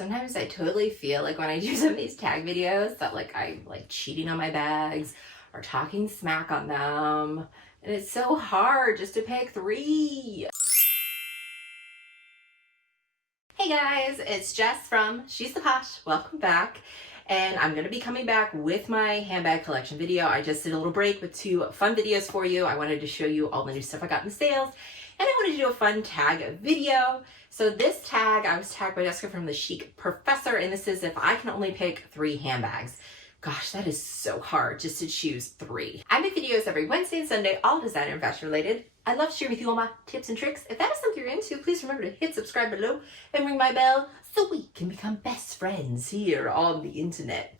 sometimes I totally feel like when I do some of these tag videos that like I'm like cheating on my bags or talking smack on them. And it's so hard just to pick 3. Hey guys, it's Jess from She's the Posh. Welcome back. And I'm going to be coming back with my handbag collection video. I just did a little break with 2 fun videos for you. I wanted to show you all the new stuff I got in sales. And I wanted to do a fun tag video. So this tag, I was tagged by Jessica from The Chic Professor, and this is if I can only pick 3 handbags. Gosh, that is so hard just to choose 3. I make videos every Wednesday and Sunday, all design and fashion related. I love sharing with you all my tips and tricks. If that is something you're into, please remember to hit subscribe below and ring my bell so we can become best friends here on the internet.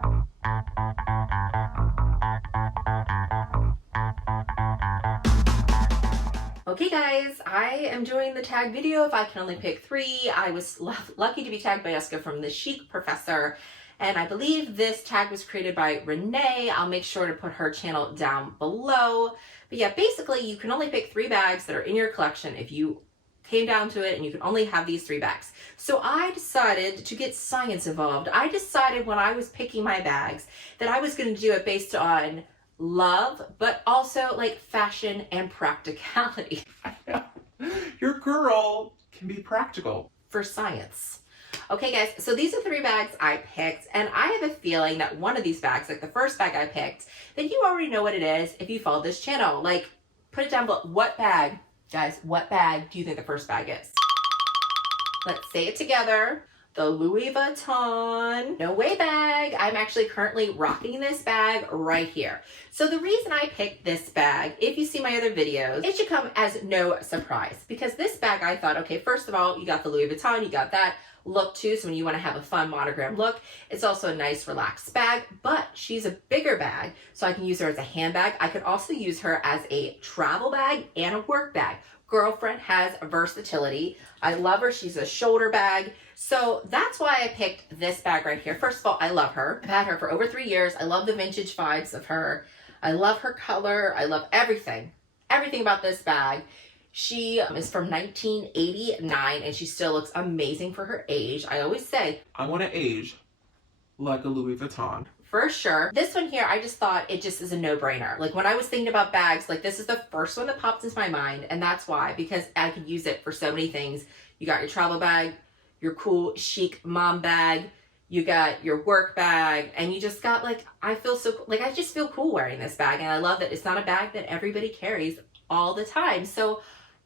Okay guys, I am doing the tag video if I can only pick 3. I was lucky to be tagged by Jessica from The Chic Professor, and I believe this tag was created by Renee. I'll make sure to put her channel down below. But yeah, basically you can only pick 3 bags that are in your collection if you came down to it, and you can only have these 3 bags. So I decided to get science involved. I decided when I was picking my bags that I was going to do it based on love, but also like fashion and practicality. I know. Your girl can be practical. For science. Okay guys, so these are 3 bags I picked, and I have a feeling that one of these bags, like the first bag I picked, that you already know what it is if you follow this channel. Like, put it down below. What bag, guys, what bag do you think the first bag is? Let's say it together. The Louis Vuitton No Way bag. I'm actually currently rocking this bag right here. So the reason I picked this bag, if you see my other videos, it should come as no surprise, because this bag I thought, okay, first of all, you got the Louis Vuitton, you got that look too, so when you want to have a fun monogram look, it's also a nice relaxed bag, but she's a bigger bag, so I can use her as a handbag. I could also use her as a travel bag and a work bag. Girlfriend has versatility. I love her. She's a shoulder bag. So that's why I picked this bag right here. First of all, I love her. I've had her for over 3 years. I love the vintage vibes of her. I love her color. I love everything. Everything about this bag. She is from 1989 and she still looks amazing for her age. I always say, I want to age like a Louis Vuitton. for sure. This one here, I just thought it just is a no-brainer. Like when I was thinking about bags, like this is the first one that popped into my mind, and that's why, because I could use it for so many things. You got your travel bag, your cool chic mom bag, you got your work bag, and you just got like, I just feel cool wearing this bag, and I love that it's not a bag that everybody carries all the time. So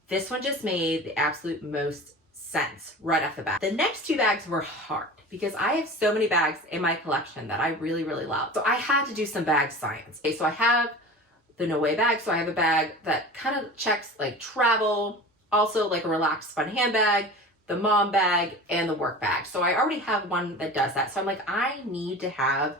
this one just made the absolute most sense right off the bat. The next 2 bags were hard because I have so many bags in my collection that I really, really love. So I had to do some bag science. Okay, so I have the No Way bag. So I have a bag that kind of checks like travel, also like a relaxed fun handbag, the mom bag, and the work bag. So I already have one that does that. So I'm like, I need to have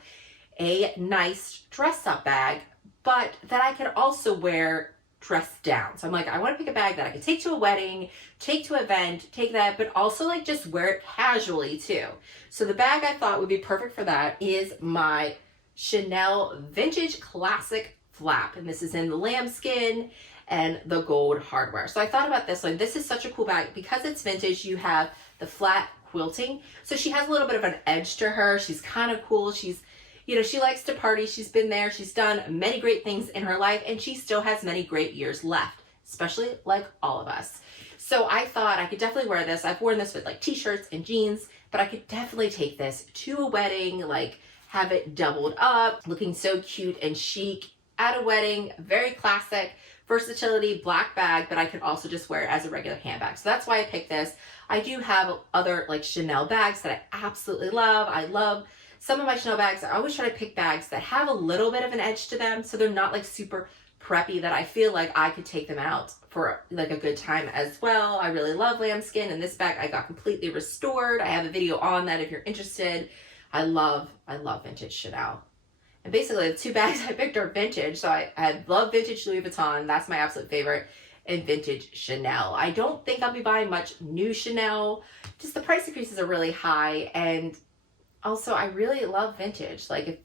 a nice dress up bag, but that I could also wear dressed down. So I'm like, I want to pick a bag that I could take to a wedding, take to an event, take that, but also like just wear it casually too. So the bag I thought would be perfect for that is my Chanel Vintage Classic Flap. And this is in the lambskin and the gold hardware. So I thought about this one. This is such a cool bag because it's vintage. You have the flat quilting. So she has a little bit of an edge to her. She's kind of cool. She's, you know, she likes to party. She's been there. She's done many great things in her life, and she still has many great years left, especially like all of us. So I thought I could definitely wear this. I've worn this with like t-shirts and jeans, but I could definitely take this to a wedding, like have it doubled up, looking so cute and chic at a wedding. Very classic, versatility, black bag, but I could also just wear it as a regular handbag. So that's why I picked this. I do have other like Chanel bags that I absolutely love. I love some of my Chanel bags. I always try to pick bags that have a little bit of an edge to them, so they're not like super preppy, that I feel like I could take them out for like a good time as well. I really love lambskin, and this bag I got completely restored. I have a video on that if you're interested. I love vintage Chanel. And basically the 2 bags I picked are vintage. So I love vintage Louis Vuitton. That's my absolute favorite. And vintage Chanel. I don't think I'll be buying much new Chanel. Just the price increases are really high, and also I really love vintage. Like, if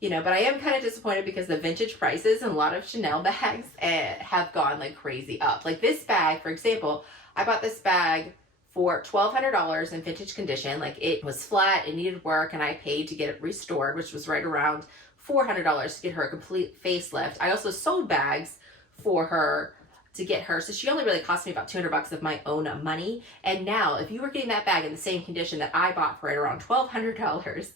you know, but I am kind of disappointed because the vintage prices in a lot of Chanel bags have gone like crazy up. Like this bag, for example, I bought this bag for $1,200 in vintage condition. Like, it was flat, it needed work, and I paid to get it restored, which was right around $400 to get her a complete facelift. I also sold bags for her to get her, so she only really cost me about $200 of my own money. And now, if you were getting that bag in the same condition that I bought for it, around $1,200,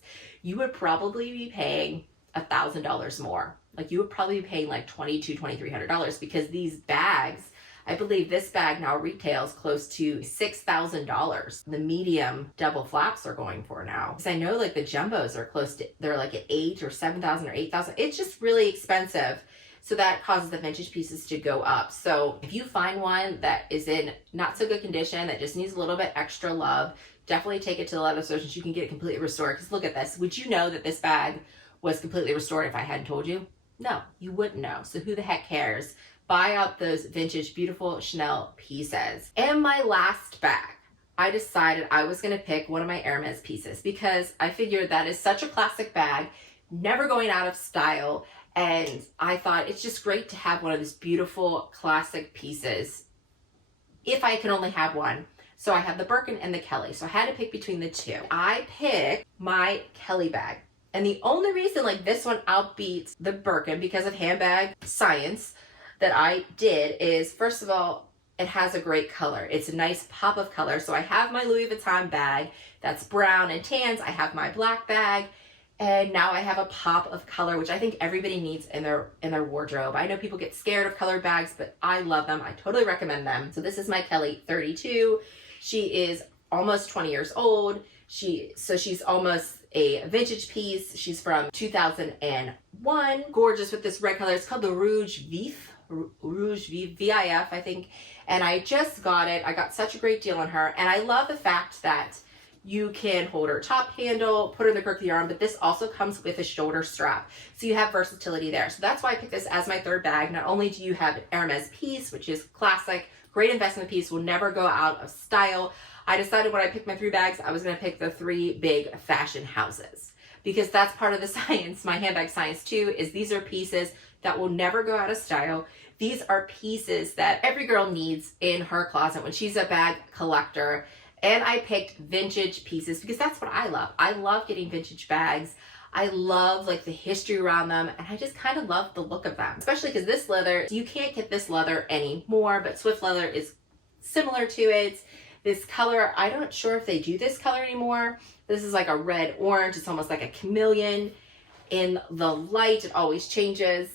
you would probably be paying $1,000 more. Like, you would probably be paying like $2,200, $2,300, because these bags, I believe this bag now retails close to $6,000. The medium double flaps are going for now. Because I know like the jumbos are close to, they're like at $8,000 or $7,000 or $8,000. It's just really expensive. So that causes the vintage pieces to go up. So if you find one that is in not so good condition, that just needs a little bit extra love, definitely take it to the leather store so you can get it completely restored. Because look at this. Would you know that this bag was completely restored if I hadn't told you? No, you wouldn't know. So who the heck cares? Buy out those vintage, beautiful Chanel pieces. And my last bag, I decided I was gonna pick one of my Hermes pieces because I figured that is such a classic bag, never going out of style. And I thought it's just great to have one of these beautiful classic pieces if I can only have one. So I have the Birkin and the Kelly. So I had to pick between the two. I picked my Kelly bag. And the only reason like this one outbeats the Birkin because of handbag science that I did is, first of all, it has a great color. It's a nice pop of color. So I have my Louis Vuitton bag that's brown and tans. I have my black bag. And now I have a pop of color, which I think everybody needs in their wardrobe. I know people get scared of colored bags, but I love them. I totally recommend them. So this is my Kelly 32. She is almost 20 years old. She's almost a vintage piece. She's from 2001. Gorgeous with this red color. It's called the Rouge Vif, V-I-F, I think. And I just got it. I got such a great deal on her. And I love the fact that you can hold her top handle, put her in the crook of the arm, but this also comes with a shoulder strap. So you have versatility there. So that's why I picked this as my third bag. Not only do you have an Hermes piece, which is classic, great investment piece, will never go out of style. I decided when I picked my three bags, I was gonna pick the three big fashion houses because that's part of the science, my handbag science too, is these are pieces that will never go out of style. These are pieces that every girl needs in her closet when she's a bag collector. And I picked vintage pieces because that's what I love. I love getting vintage bags. I love like the history around them, and I just kind of love the look of them. Especially because this leather, you can't get this leather anymore, but Swift leather is similar to it. This color, I'm not sure if they do this color anymore. This is like a red orange. It's almost like a chameleon. In the light, it always changes.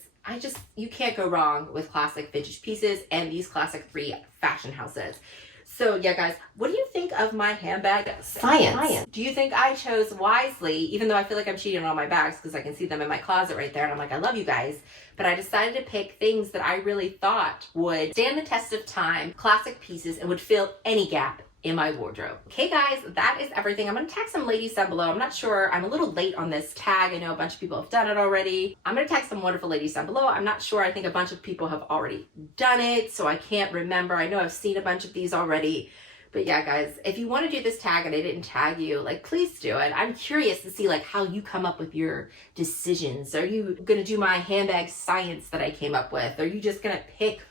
You can't go wrong with classic vintage pieces and these classic three fashion houses. So yeah, guys, what do you think of my handbag science? Do you think I chose wisely, even though I feel like I'm cheating on all my bags because I can see them in my closet right there and I'm like, I love you guys. But I decided to pick things that I really thought would stand the test of time, classic pieces, and would fill any gap in my wardrobe. Okay guys, that is everything. I'm gonna tag some ladies down below. I'm not sure, I'm a little late on this tag. I know a bunch of people have done it already. I'm gonna tag some wonderful ladies down below. I'm not sure, I think a bunch of people have already done it, so I can't remember. I know I've seen a bunch of these already. But yeah, guys, if you want to do this tag and I didn't tag you, like, please do it. I'm curious to see like how you come up with your decisions. Are you gonna do my handbag science that I came up with? Are you just gonna pick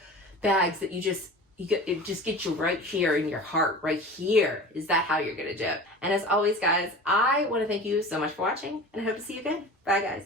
bags that it just gets you right here in your heart, right here? Is that how you're gonna do it? And as always, guys, I want to thank you so much for watching, and I hope to see you again. Bye, guys.